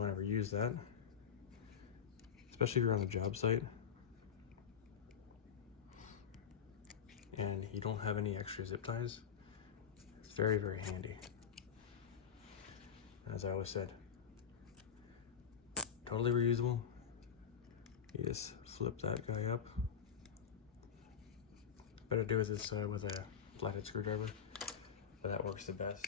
you want to reuse that, especially if you're on the job site and you don't have any extra zip ties. It's very, very handy. As I always said, totally reusable. You just flip that guy up. Better do this with a flathead screwdriver, but that works the best.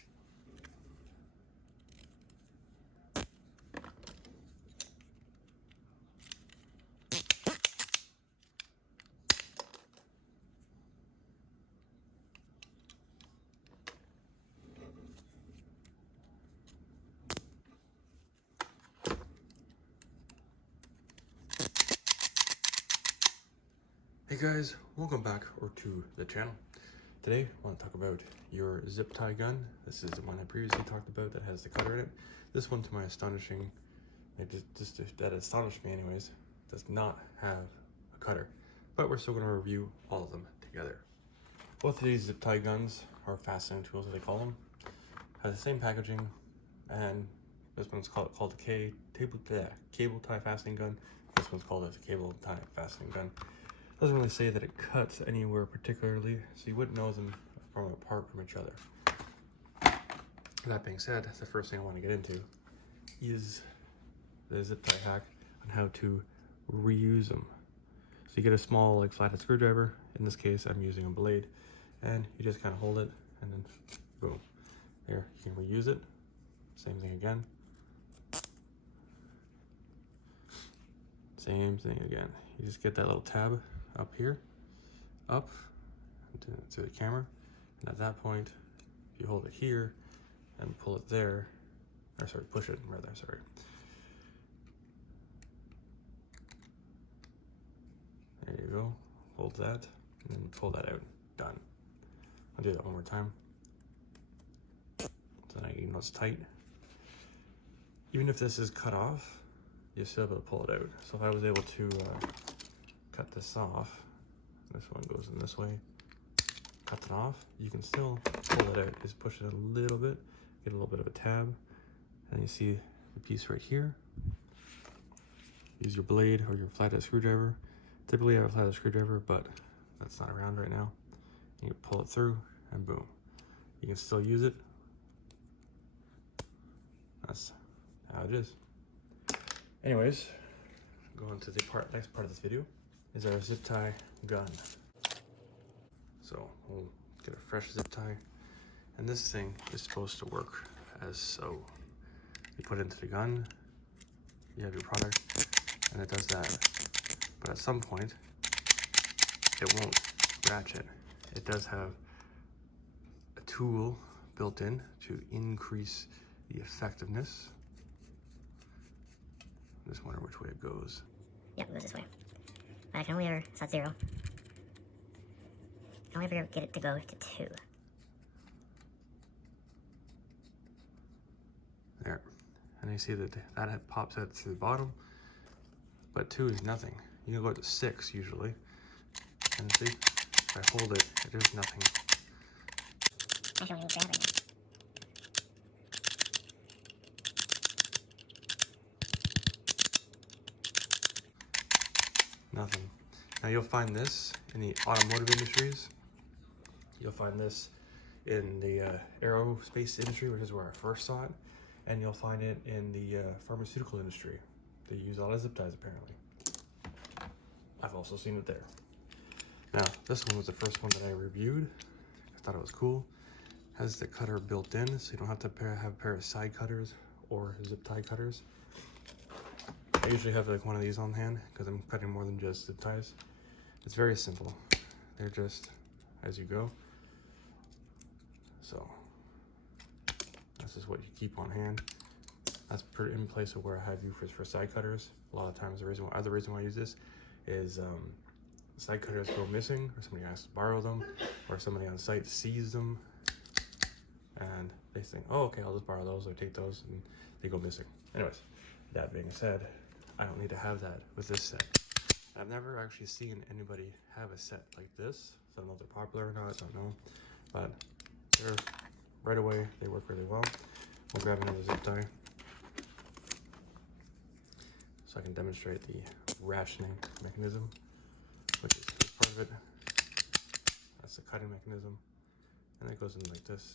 Hey guys, welcome back to the channel. Today I want to talk about your zip tie gun. This is the one I previously talked about that has the cutter in it. This one, to my astonishing, that astonished me anyways, does not have a cutter. But we're still going to review all of them together. Both of these zip tie guns, or fastening tools as they call them, have the same packaging, and this one's called the cable tie fastening gun. This one's called a cable tie fastening gun. Doesn't really say that it cuts anywhere particularly, so you wouldn't know them apart from each other. That being said, the first thing I want to get into is the zip tie hack on how to reuse them. So you get a small flathead screwdriver. In this case, I'm using a blade, and you just kind of hold it, and then boom, there, you can reuse it. Same thing again. Same thing again. You just get that little tab up here, up to the camera, and at that point, if you hold it here and pull it there, or sorry, push it rather, sorry. There you go, hold that, and then pull that out, done. I'll do that one more time. So now you know it's tight. Even if this is cut off, you're still able to pull it out. So if I was able to cut this off, this one goes in this way, cut it off, you can still pull it out. Just push it a little bit, get a little bit of a tab, and you see the piece right here. Use your blade or your flathead screwdriver. Typically I have a flathead screwdriver, but that's not around right now. You can pull it through, and boom. You can still use it. That's how it is. Anyways, going to the next part of this video is our zip tie gun. So we'll get a fresh zip tie, and this thing is supposed to work as so. You put it into the gun, you have your product, and it does that. But at some point, it won't ratchet. It does have a tool built in to increase the effectiveness. I just wonder which way it goes. Yep, it goes this way. But I can only ever, it's at 0. I can only ever get it to go to 2. There. And you see that pops out to the bottom, but 2 is nothing. You can go to 6 usually. And see, if I hold it, it is nothing. Actually, we grab it. Nothing. Now you'll find this in the automotive industries. You'll find this in the aerospace industry, which is where I first saw it. And you'll find it in the pharmaceutical industry. They use a lot of zip ties apparently. I've also seen it there. Now, this one was the first one that I reviewed. I thought it was cool. Has the cutter built in, so you don't have to have a pair of side cutters or zip tie cutters. I usually have one of these on hand because I'm cutting more than just zip ties. It's very simple. They're just as you go. So this is what you keep on hand. That's pretty in place of where I have you for side cutters. A lot of times the other reason why I use this is side cutters go missing, or somebody has to borrow them, or somebody on site sees them and they think, oh, okay, I'll just borrow those or take those, and they go missing. Anyways, that being said, I don't need to have that with this set. I've never actually seen anybody have a set like this, so I don't know if they're popular or not, I don't know, but they're right away, they work really well. We'll grab another zip tie. so I can demonstrate the rationing mechanism, which is this part of it. That's the cutting mechanism, and it goes in like this.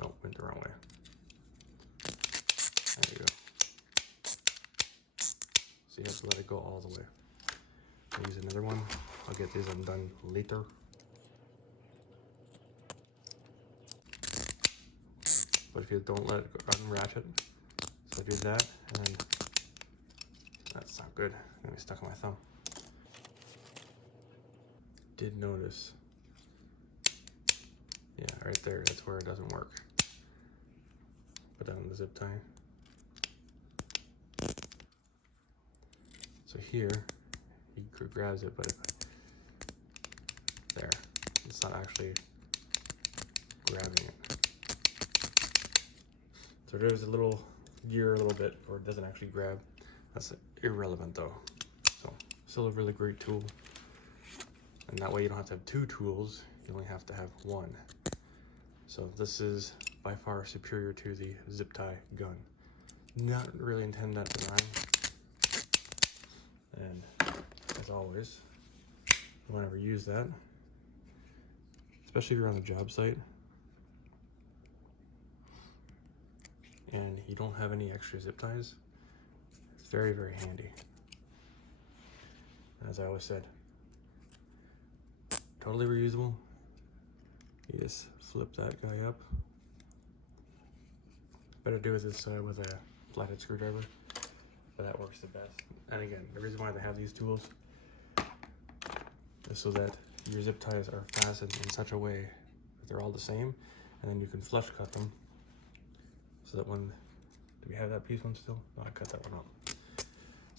Nope, went the wrong way. There you go. So you have to let it go all the way. I'll use another one. I'll get these undone later. But if you don't let it unratchet, so I do that, and then that's not good. It's gonna be stuck on my thumb. Did notice, yeah, right there, that's where it doesn't work. Put down the zip tie. So here, he grabs it, but there, it's not actually grabbing it. So there's a little gear a little bit, or it doesn't actually grab. That's irrelevant though. So still a really great tool. And that way you don't have to have two tools, you only have to have one. So this is by far superior to the zip tie gun. Not really intended at the time. And as always, you want to reuse that, especially if you're on a job site and you don't have any extra zip ties. It's very, very handy. As I always said, totally reusable. You just flip that guy up. Better do it this with a flathead screwdriver, but that works the best. And again, the reason why they have these tools is so that your zip ties are fastened in such a way that they're all the same, and then you can flush cut them so that when, do we have that piece one still? No, I cut that one out.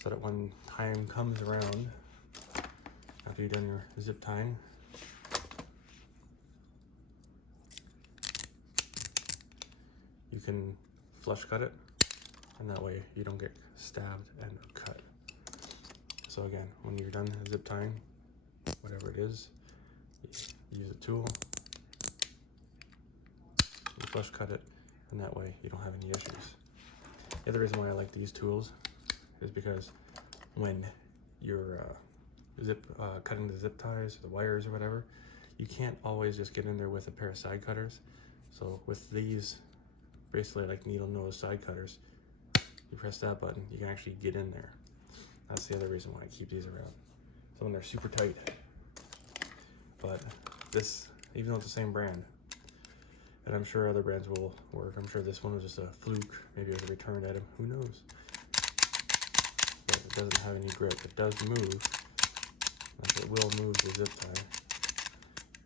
So that when time comes around, after you've done your zip tying, you can flush cut it, and that way you don't get stabbed and cut. So again, when you're done zip tying, whatever it is, you use a tool, you flush cut it, and that way you don't have any issues. The other reason why I like these tools is because when you're cutting the zip ties or the wires or whatever, you can't always just get in there with a pair of side cutters. So with these, basically like needle nose side cutters, you press that button, you can actually get in there. That's the other reason why I keep these around. So when they're super tight, but this, even though it's the same brand, and I'm sure other brands will work. I'm sure this one was just a fluke. Maybe it was a returned item. Who knows? But it doesn't have any grip. It does move. Like it will move the zip tie,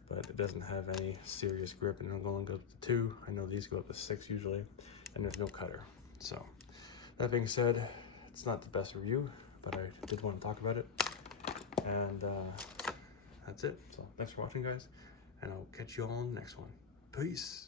but it doesn't have any serious grip. And it'll only go up to 2. I know these go up to 6 usually, and there's no cutter. So that being said, it's not the best review, but I did want to talk about it. And that's it. So thanks for watching, guys, and I'll catch you all on the next one. Peace.